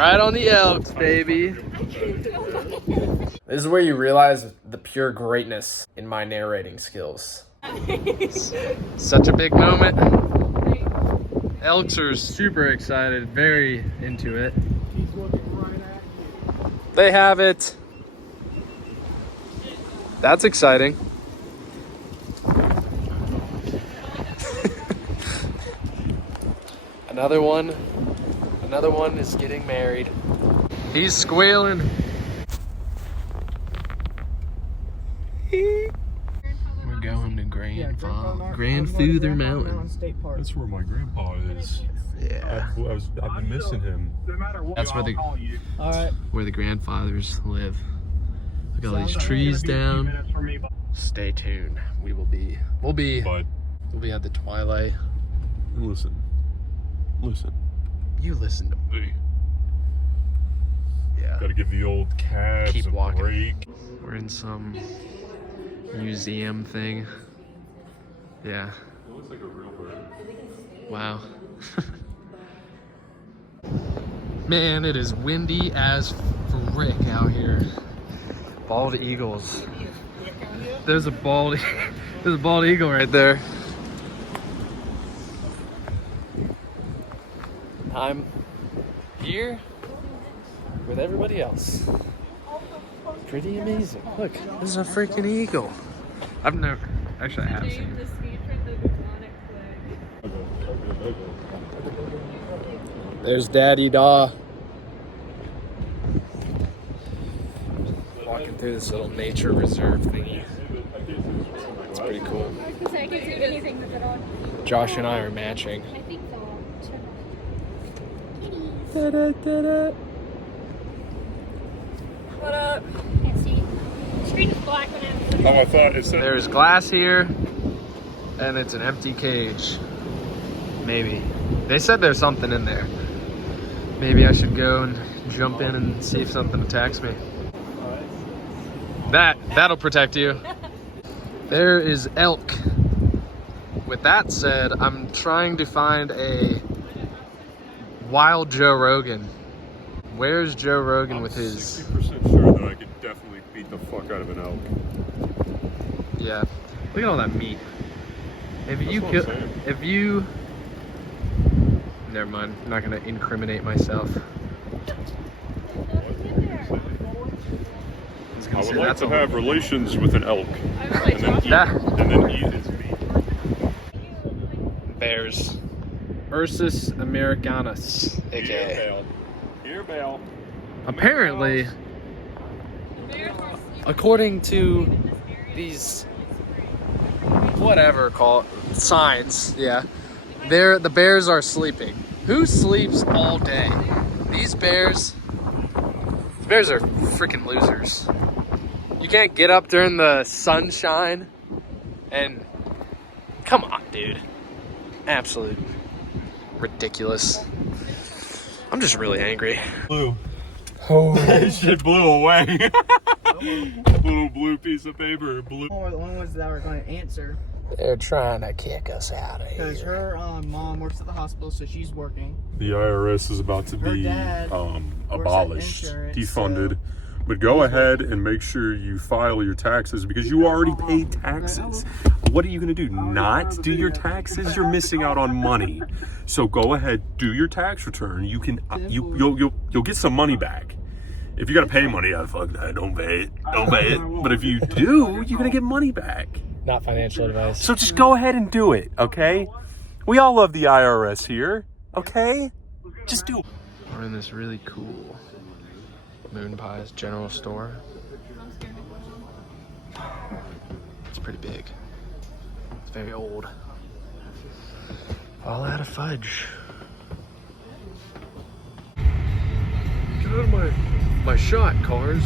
Right on the Elks, baby. This is where you realize the pure greatness in my narrating skills. Such a big moment. Elks are super excited, very into it. They have it. That's exciting. Another one is getting married. He's squealing. We're going to Grandfather Mountain. That's where my grandpa is. Yeah. I've been missing him. That's where the grandfathers live. Look at all these trees down. Stay tuned. We'll be at the twilight. Listen. You listen to me. Yeah. Gotta give the old calves Keep a walking. break. We're in some museum thing. Yeah. It looks like a real bird. Wow. Man, it is windy as frick out here. Bald eagles. There's a bald eagle right there. I'm here with everybody else. Pretty amazing. Look, there's a freaking eagle. I have seen it. There's Daddy Daw. Walking through this little nature reserve thingy. It's pretty cool. Josh and I are matching. Ta-da. What up? Can't see. Screen is black when I'm Oh, I thought it said. There's glass here, and it's an empty cage. Maybe. They said there's something in there. Maybe I should go and jump in and see if something attacks me. That'll protect you. There is elk. With that said, I'm trying to find a wild Joe Rogan. Where's Joe Rogan with his... 60% sure that I could definitely beat the fuck out of an elk. Yeah. Look at all that meat. That's what I'm saying. Never mind. I'm not gonna incriminate myself. I would like to have relations with an elk. And then eat its meat. Bears. Ursus americanus, aka. Here, Belle. Apparently, according to these signs, yeah, the bears are sleeping. Who sleeps all day? These bears are freaking losers. You can't get up during the sunshine and come on, dude. Absolute ridiculous. I'm just really angry. Blue. Oh, that shit blew away. Little blue piece of paper. Blue. Or the only ones that were going to answer. They're trying to kick us out of here. Because her mom works at the hospital, so she's working. The IRS is about to be dad abolished, insurance, defunded. But go ahead and make sure you file your taxes because you already paid taxes. What are you going to do? Not do your taxes? You're missing out on money. So go ahead, do your tax return. You can you'll get some money back. If you got to pay money, fuck that. Don't pay it. Don't pay it. But if you do, you're going to get money back. Not financial advice. So just go ahead and do it, okay? We all love the IRS here, okay? Just do it. We're in this really cool Moon Pies general store. It's pretty big. It's very old. All out of fudge. Get out of my shot, cars.